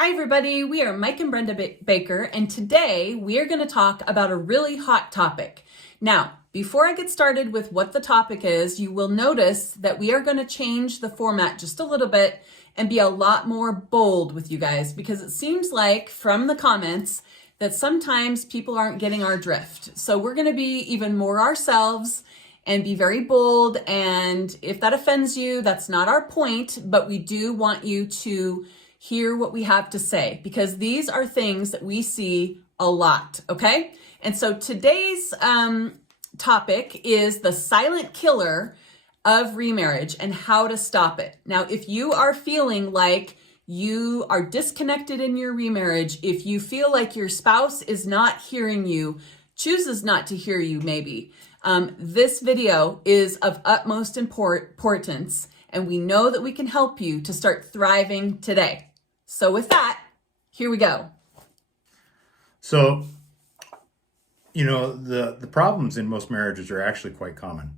Hi everybody, we are Mike and Brenda Baker, and today we are going to talk about a really hot topic. Now, before I get started with what the topic is, you will notice that we are going to change the format just a little bit and be a lot more bold with you guys, because it seems like from the comments that sometimes people aren't getting our drift. So we're going to be even more ourselves and be very bold, and if that offends you, that's not our point, but we do want you to hear what we have to say, because these are things that we see a lot, okay? And so today's topic is the silent killer of remarriage and how to stop it. Now, if you are feeling like you are disconnected in your remarriage, if you feel like your spouse is not hearing you, chooses not to hear you maybe, this video is of utmost importance, and we know that we can help you to start thriving today. So with that, here we go. So, the problems in most marriages are actually quite common.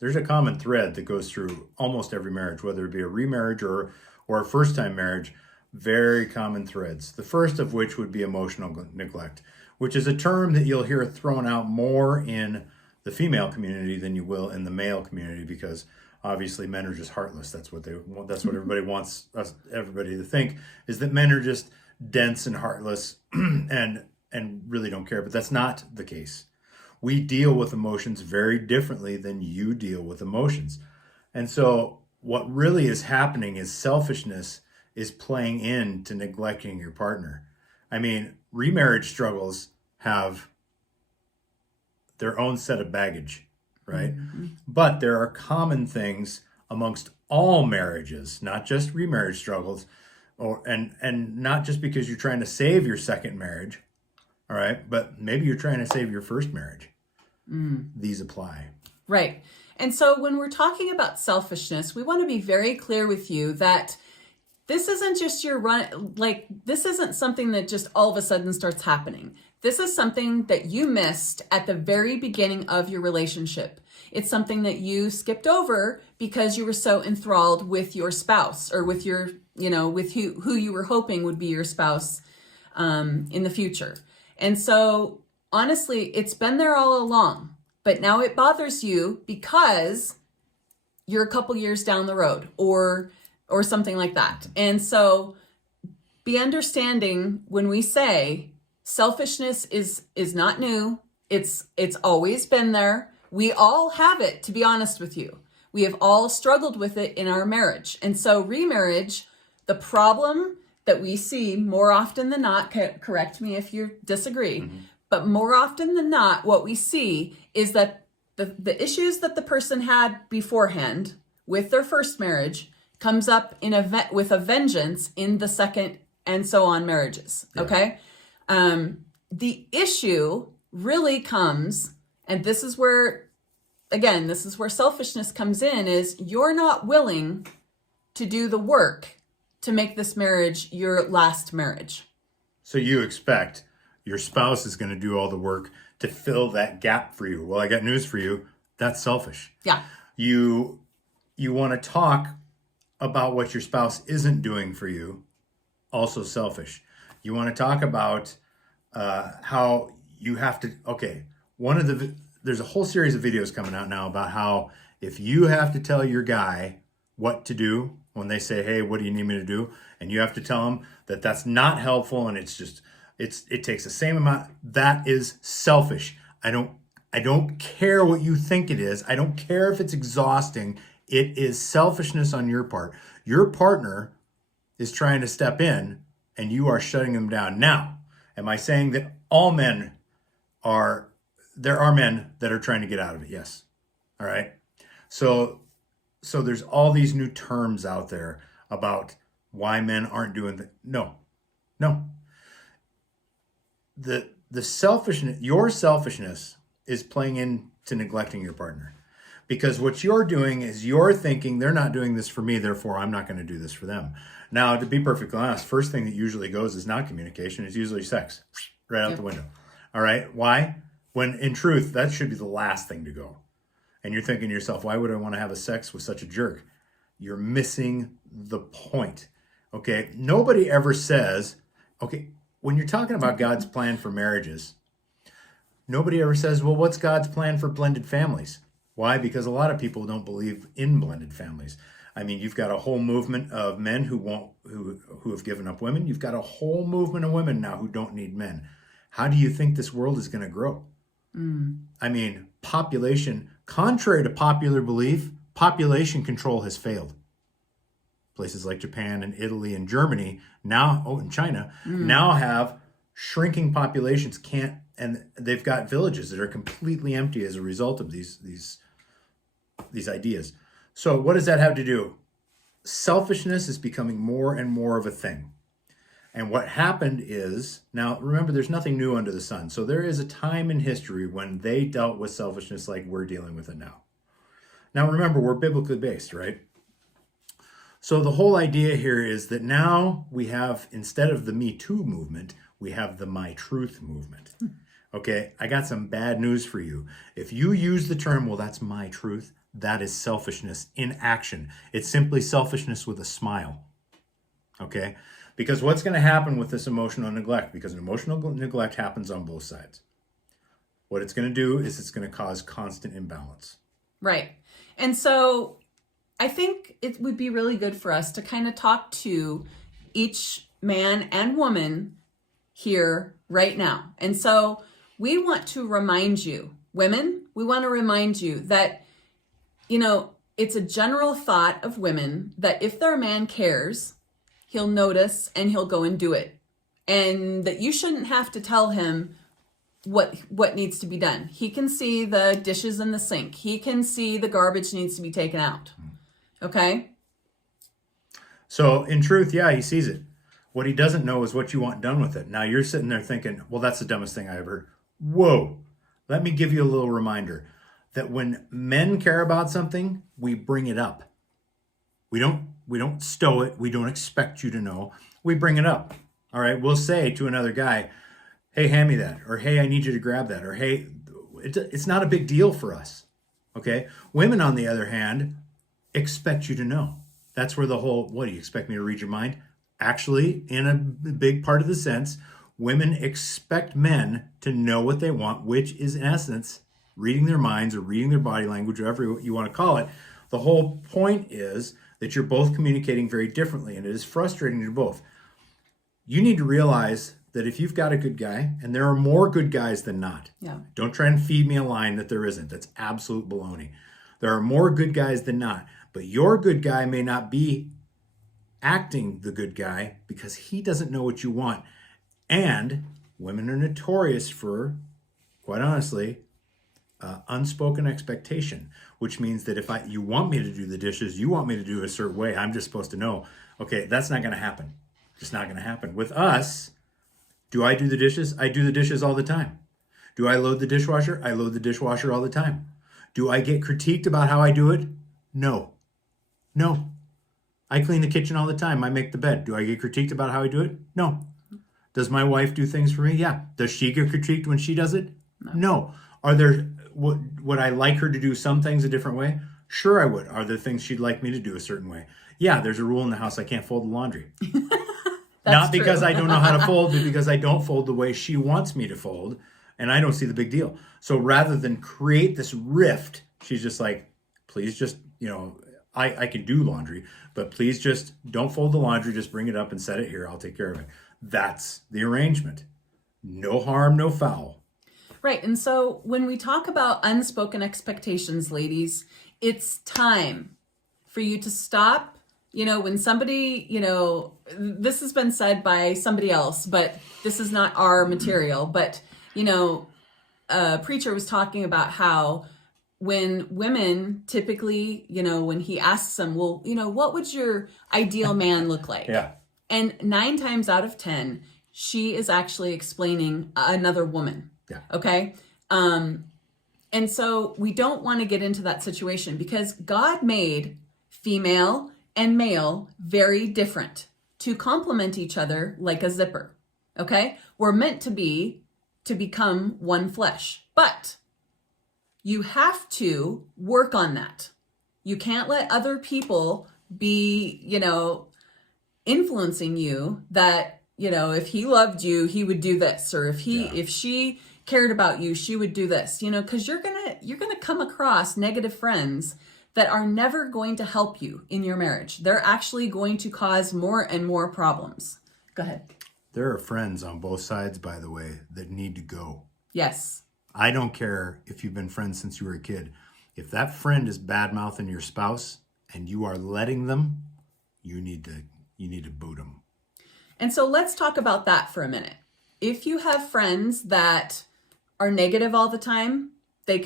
There's a common thread that goes through almost every marriage, whether it be a remarriage or a first-time marriage, very common threads. The first of which would be emotional neglect, which is a term that you'll hear thrown out more in the female community than you will in the male community, because obviously men are just heartless. That's what everybody wants everybody to think, is that men are just dense and heartless and really don't care. But that's not the case. We deal with emotions very differently than you deal with emotions. And so what really is happening is selfishness is playing into neglecting your partner. I mean, remarriage struggles have their own set of baggage, right? Mm-hmm. But there are common things amongst all marriages, not just remarriage struggles, and not just because you're trying to save your second marriage, all right? But maybe you're trying to save your first marriage. These apply. Right. And so when we're talking about selfishness, we want to be very clear with you that this isn't just this isn't something that just all of a sudden starts happening. This is something that you missed at the very beginning of your relationship. It's something that you skipped over because you were so enthralled with your spouse, or with your, with who you were hoping would be your spouse in the future. And so honestly, it's been there all along, but now it bothers you because you're a couple years down the road or something like that. And so be understanding when we say selfishness is not new. It's always been there. We all have it, to be honest with you. We have all struggled with it in our marriage. And so remarriage, the problem that we see more often than not, correct me if you disagree, but more often than not, what we see is that the issues that the person had beforehand with their first marriage comes up with a vengeance in the second and so on marriages, okay? The issue really comes, and this is where selfishness comes in, is you're not willing to do the work to make this marriage your last marriage. So you expect your spouse is going to do all the work to fill that gap for you. Well, I got news for you. That's selfish. Yeah. You want to talk about what your spouse isn't doing for you. Also selfish. You want to talk about how you have to, there's a whole series of videos coming out now about how if you have to tell your guy what to do when they say, hey, what do you need me to do? And you have to tell them that that's not helpful and it takes the same amount. That is selfish. I don't care what you think it is. I don't care if it's exhausting. It is selfishness on your part. Your partner is trying to step in and you are shutting them down. Now, am I saying that all men there are men that are trying to get out of it? Yes. All right. So there's all these new terms out there about why men aren't doing that. No. The selfishness, your selfishness is playing into neglecting your partner, because what you're doing is you're thinking they're not doing this for me, therefore I'm not going to do this for them. Now, to be perfectly honest, first thing that usually goes is not communication. It's usually sex, right out the window. All right. Why? When in truth, that should be the last thing to go. And you're thinking to yourself, why would I want to have a sex with such a jerk? You're missing the point. Okay. Nobody ever says, okay, when you're talking about God's plan for marriages, nobody ever says, well, what's God's plan for blended families? Why? Because a lot of people don't believe in blended families. I mean, you've got a whole movement of men who have given up women. You've got a whole movement of women now who don't need men. How do you think this world is going to grow? I mean, population, contrary to popular belief, population control has failed. Places like Japan and Italy and Germany now, and China, now have shrinking populations, and they've got villages that are completely empty as a result of these ideas. So what does that have to do? Selfishness is becoming more and more of a thing. And what happened is, now remember, there's nothing new under the sun. So there is a time in history when they dealt with selfishness like we're dealing with it now. Now remember, we're biblically based, right? So the whole idea here is that now we have, instead of the Me Too movement, we have the My Truth movement. Okay, I got some bad news for you. If you use the term, well, that's my truth, that is selfishness in action. It's simply selfishness with a smile. Okay? Because what's going to happen with this emotional neglect? Because emotional neglect happens on both sides. What it's going to do is it's going to cause constant imbalance. Right. And so I think it would be really good for us to kind of talk to each man and woman here right now. And so we want to remind you, women, we want to remind you that, it's a general thought of women that if their man cares, he'll notice and he'll go and do it. And that you shouldn't have to tell him what needs to be done. He can see the dishes in the sink. He can see the garbage needs to be taken out. Okay? So in truth, yeah, he sees it. What he doesn't know is what you want done with it. Now you're sitting there thinking, well, that's the dumbest thing I ever heard. Whoa. Let me give you a little reminder that when men care about something, we bring it up. We don't stow it. We don't expect you to know. We bring it up. All right. We'll say to another guy, hey, hand me that. Or, hey, I need you to grab that. Or, hey, it's not a big deal for us. Okay. Women, on the other hand, expect you to know. That's where the whole, what do you expect me to read your mind? Actually, in a big part of the sense, women expect men to know what they want, which is in essence reading their minds or reading their body language, whatever you want to call it. The whole point is that you're both communicating very differently, and it is frustrating to both. You need to realize that if you've got a good guy, and there are more good guys than not. Yeah. Don't try and feed me a line that there isn't. That's absolute baloney. There are more good guys than not, but your good guy may not be acting the good guy because he doesn't know what you want. And women are notorious for, quite honestly, unspoken expectation, which means that if you want me to do the dishes, you want me to do it a certain way, I'm just supposed to know, okay, that's not going to happen. It's not going to happen. With us, do I do the dishes? I do the dishes all the time. Do I load the dishwasher? I load the dishwasher all the time. Do I get critiqued about how I do it? No. I clean the kitchen all the time. I make the bed. Do I get critiqued about how I do it? No. Does my wife do things for me? Yeah. Does she get critiqued when she does it? No. Would I like her to do some things a different way? Sure I would. Are there things she'd like me to do a certain way? Yeah, there's a rule in the house, I can't fold the laundry. Not because I don't know how to fold, but because I don't fold the way she wants me to fold, and I don't see the big deal. So rather than create this rift, she's just like, please just, I can do laundry, but please just don't fold the laundry, just bring it up and set it here, I'll take care of it. That's the arrangement. No harm, no foul. Right. And so when we talk about unspoken expectations, ladies, it's time for you to stop. When somebody, this has been said by somebody else, but this is not our material. But, a preacher was talking about how when women typically, when he asks them, well, what would your ideal man look like? Yeah. And 9 times out of 10, she is actually explaining another woman. Yeah. Okay. And so we don't want to get into that situation because God made female and male very different to complement each other like a zipper. Okay. We're meant to become one flesh, but you have to work on that. You can't let other people be, influencing you that, if he loved you, he would do this, or if she cared about you, she would do this, because you're gonna come across negative friends that are never going to help you in your marriage. They're actually going to cause more and more problems. Go ahead. There are friends on both sides, by the way, that need to go. Yes. I don't care if you've been friends since you were a kid. If that friend is bad-mouthing your spouse and you are letting them, you need to boot them. And so let's talk about that for a minute. If you have friends that are negative all the time, they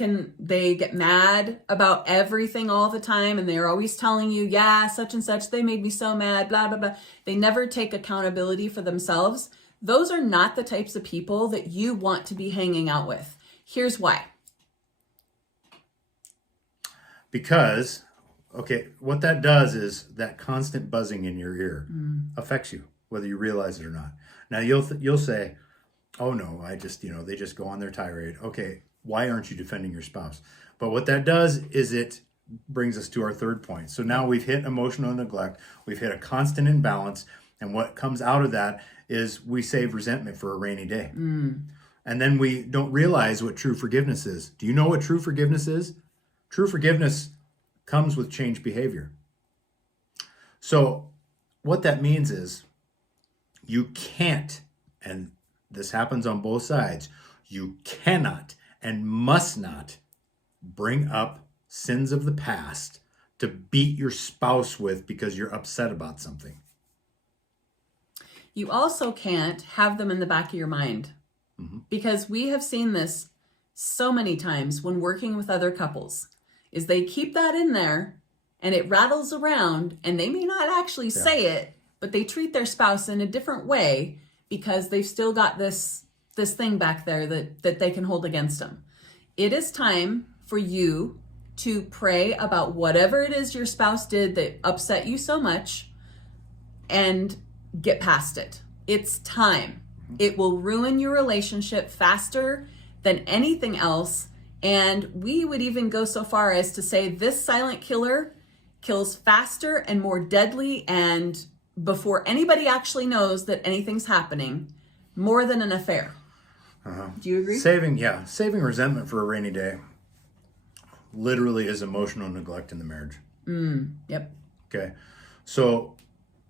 get mad about everything all the time, and they're always telling you, yeah, such and such, they made me so mad, blah, blah, blah. They never take accountability for themselves. Those are not the types of people that you want to be hanging out with. Here's why. Because, okay, what that does is that constant buzzing in your ear affects you, whether you realize it or not. Now, you'll say, oh no, they just go on their tirade. Okay, why aren't you defending your spouse? But what that does is it brings us to our third point. So now we've hit emotional neglect, we've hit a constant imbalance, and what comes out of that is we save resentment for a rainy day. And then we don't realize what true forgiveness is. Do you know what true forgiveness is? True forgiveness comes with changed behavior. So what that means is you can't, and this happens on both sides, you cannot and must not bring up sins of the past to beat your spouse with because you're upset about something. You also can't have them in the back of your mind, because we have seen this so many times when working with other couples, is they keep that in there and it rattles around, and they may not actually say it, but they treat their spouse in a different way because they've still got this thing back there that they can hold against them. It is time for you to pray about whatever it is your spouse did that upset you so much and get past it. It's time. It will ruin your relationship faster than anything else. And we would even go so far as to say this silent killer kills faster and more deadly, and before anybody actually knows that anything's happening, more than an affair. Do you agree? Saving resentment for a rainy day literally is emotional neglect in the marriage. Yep. Okay. So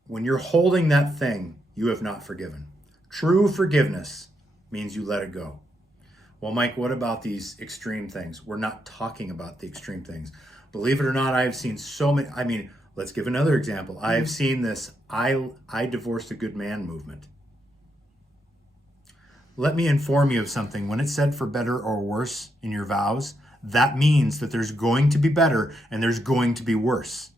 when you're holding that thing, you have not forgiven. True forgiveness means you let it go. Well, Mike, what about these extreme things? We're not talking about the extreme things. Believe it or not, I've seen so many. Let's give another example. I've seen this I divorced a good man movement. Let me inform you of something. When it's said for better or worse in your vows, that means that there's going to be better and there's going to be worse.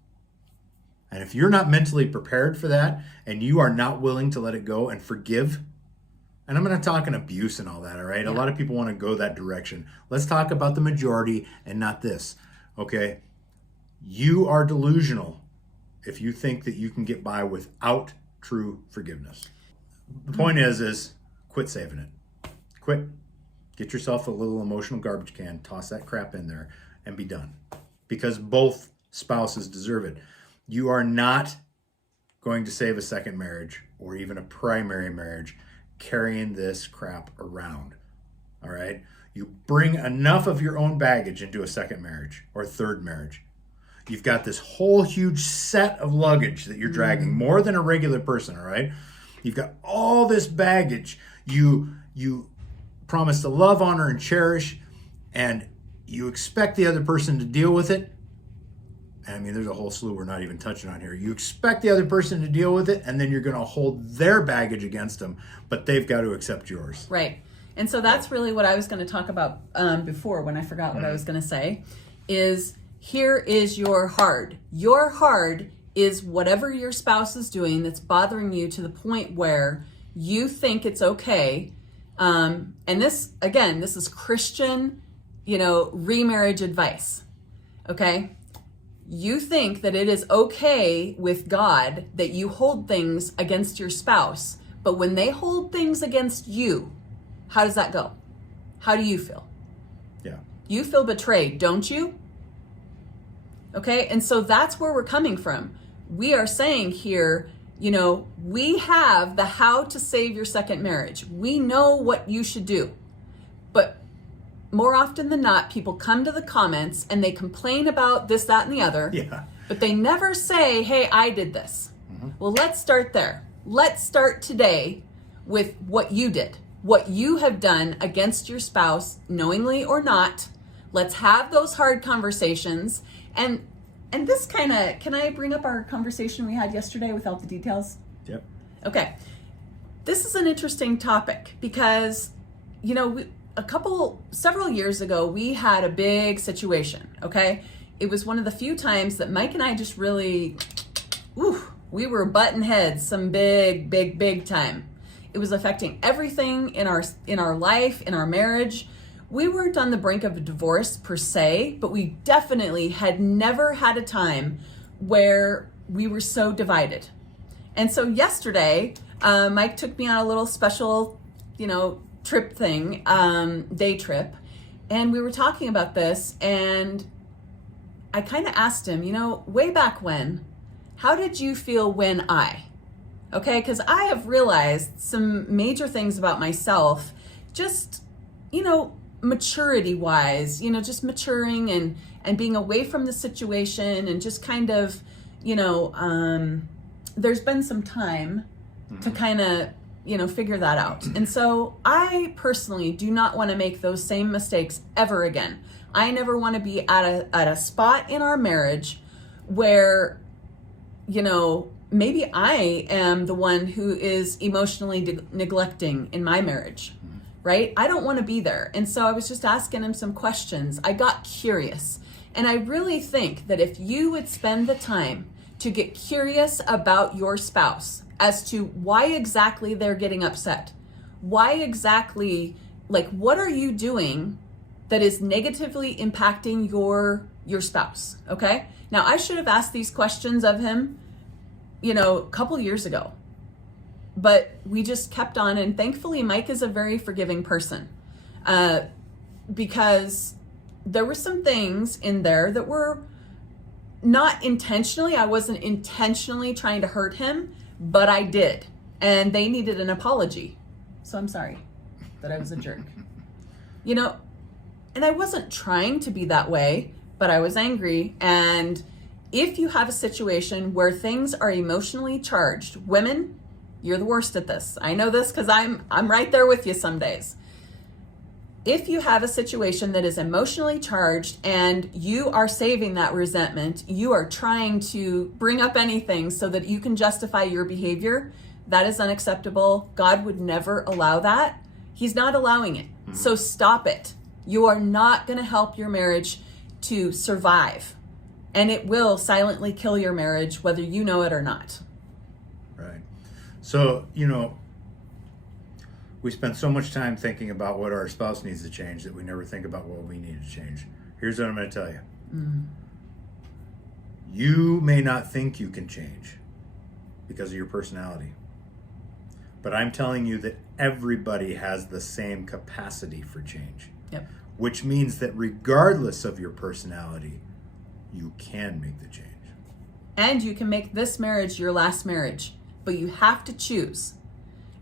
And if you're not mentally prepared for that, and you are not willing to let it go and forgive, and I'm not talking abuse and all that, all right? Yeah. A lot of people want to go that direction. Let's talk about the majority and not this, okay? You are delusional if you think that you can get by without true forgiveness. The point is quit saving it. Quit. Get yourself a little emotional garbage can, toss that crap in there, and be done. Because both spouses deserve it. You are not going to save a second marriage or even a primary marriage carrying this crap around, all right? You bring enough of your own baggage into a second marriage or third marriage. You've got this whole huge set of luggage that you're dragging, more than a regular person, all right? You've got all this baggage you promise to love, honor, and cherish, and you expect the other person to deal with it. And there's a whole slew we're not even touching on here. You expect the other person to deal with it, and then you're going to hold their baggage against them, but they've got to accept yours. Right. And so that's really what I was going to talk about before, when I forgot what I was going to say, is here is your hard. Your hard is whatever your spouse is doing that's bothering you to the point where you think it's okay. And this is Christian, remarriage advice. Okay? You think that it is okay with God that you hold things against your spouse, but when they hold things against you, how does that go? How do you feel? Yeah. You feel betrayed, don't you? Okay, and so that's where we're coming from. We are saying here, We have the how to save your second marriage. We know what you should do. But more often than not, people come to the comments and they complain about this, that, and the other. Yeah. But they never say, hey, I did this. Well, let's start there. Let's start today with what you did, what you have done against your spouse, knowingly or not. Let's have those hard conversations. And this can I bring up our conversation we had yesterday without the details? Yep. Okay. This is an interesting topic because, several years ago, we had a big situation, okay? It was one of the few times that Mike and I just really, we were butting heads some big time. It was affecting everything in our life, in our marriage. We weren't on the brink of a divorce per se, but we definitely had never had a time where we were so divided. And so yesterday, Mike took me on a little special, trip thing, day trip. And we were talking about this, and I kind of asked him, way back when, how did you feel when okay? Because I have realized some major things about myself, just, maturity wise, just maturing and being away from the situation and just kind of, there's been some time to kind of, figure that out. And so I personally do not want to make those same mistakes ever again. I never want to be at a spot in our marriage where, maybe I am the one who is emotionally neglecting in my marriage, right? I don't want to be there. And so I was just asking him some questions. I got curious. And I really think that if you would spend the time to get curious about your spouse as to why exactly they're getting upset, why exactly, what are you doing that is negatively impacting your spouse, okay? Now, I should have asked these questions of him, a couple years ago, but we just kept on. And thankfully, Mike is a very forgiving person, because there were some things in there that were not intentionally. I wasn't intentionally trying to hurt him, but I did. And they needed an apology. So I'm sorry that I was a jerk. And I wasn't trying to be that way, but I was angry. And if you have a situation where things are emotionally charged, women, you're the worst at this. I know this because I'm right there with you some days. If you have a situation that is emotionally charged and you are saving that resentment, you are trying to bring up anything so that you can justify your behavior, that is unacceptable. God would never allow that. He's not allowing it. So stop it. You are not going to help your marriage to survive. And it will silently kill your marriage, whether you know it or not. Right. So, we spend so much time thinking about what our spouse needs to change that we never think about what we need to change. Here's what I'm going to tell you. You may not think you can change because of your personality. But I'm telling you that everybody has the same capacity for change. Yep. Which means that regardless of your personality, you can make the change. And you can make this marriage your last marriage, but you have to choose.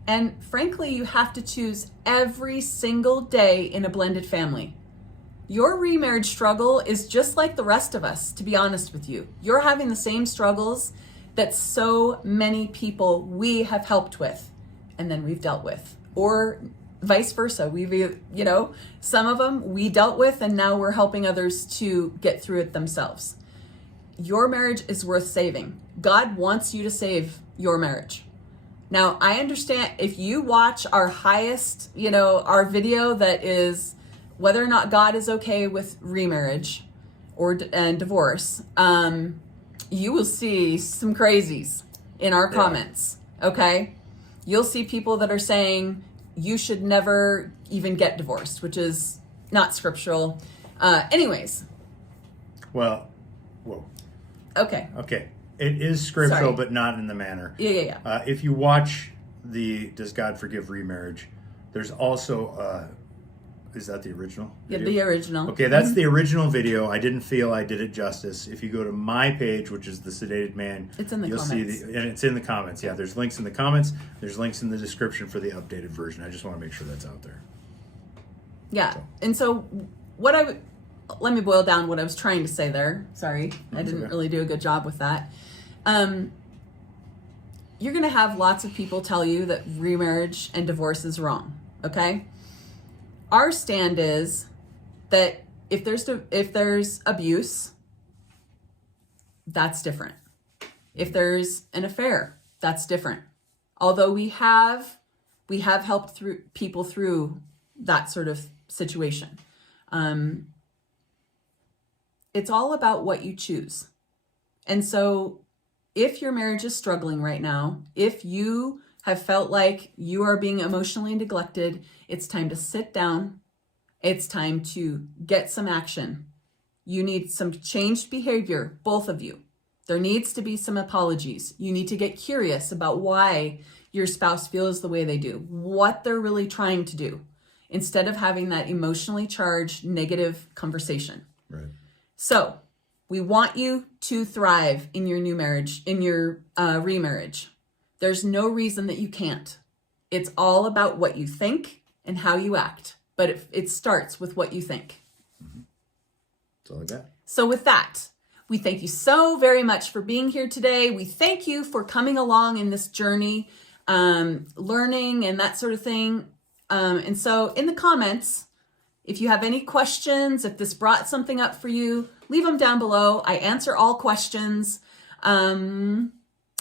And frankly, you have to choose every single day in a blended family. Your remarriage struggle is just like the rest of us, to be honest with you. You're having the same struggles that so many people we have helped with and then we've dealt with, or vice versa. We've, some of them we dealt with and now we're helping others to get through it themselves. Your marriage is worth saving. God wants you to save your marriage. Now, I understand if you watch our highest, our video that is whether or not God is okay with remarriage and divorce, you will see some crazies in our comments, okay? You'll see people that are saying you should never even get divorced, which is not scriptural. Anyways. Well, whoa. Okay. It is scriptural, Sorry. but not in the manner. Yeah. If you watch the Does God Forgive Remarriage, there's also Is that the original Yeah, video? the original. Okay, that's the original video. I didn't feel I did it justice. If you go to my page, which is The Sedated Man, It's in the you'll comments. see and it's in the comments. Yeah, there's links in the comments. There's links in the description for the updated version. I just want to make sure that's out there. Yeah. And so let me boil down what I was trying to say there. Sorry. I didn't really do a good job with that. You're going to have lots of people tell you that remarriage and divorce is wrong. Okay? Our stand is that if there's abuse, that's different. If there's an affair, that's different. Although we have helped people through that sort of situation. It's all about what you choose. And so if your marriage is struggling right now, if you have felt like you are being emotionally neglected, it's time to sit down. It's time to get some action. You need some changed behavior, both of you. There needs to be some apologies. You need to get curious about why your spouse feels the way they do, what they're really trying to do, instead of having that emotionally charged negative conversation. Right. So we want you to thrive in your new marriage, in your remarriage. There's no reason that you can't. It's all about what you think and how you act. But it starts with what you think. That's all I got. So with that, we thank you so very much for being here today. We thank you for coming along in this journey, learning and that sort of thing. And so in the comments, if you have any questions, if this brought something up for you, leave them down below. I answer all questions. Other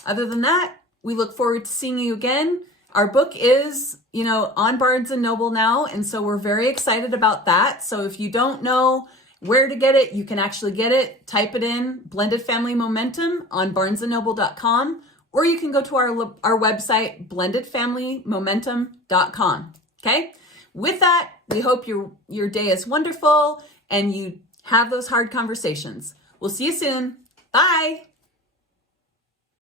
than that, we look forward to seeing you again. Our book is, on Barnes & Noble now, and so we're very excited about that. So if you don't know where to get it, you can actually get it. Type it in, Blended Family Momentum on barnesandnoble.com, or you can go to our website, blendedfamilymomentum.com. Okay? With that, we hope your day is wonderful and you have those hard conversations. We'll see you soon. Bye.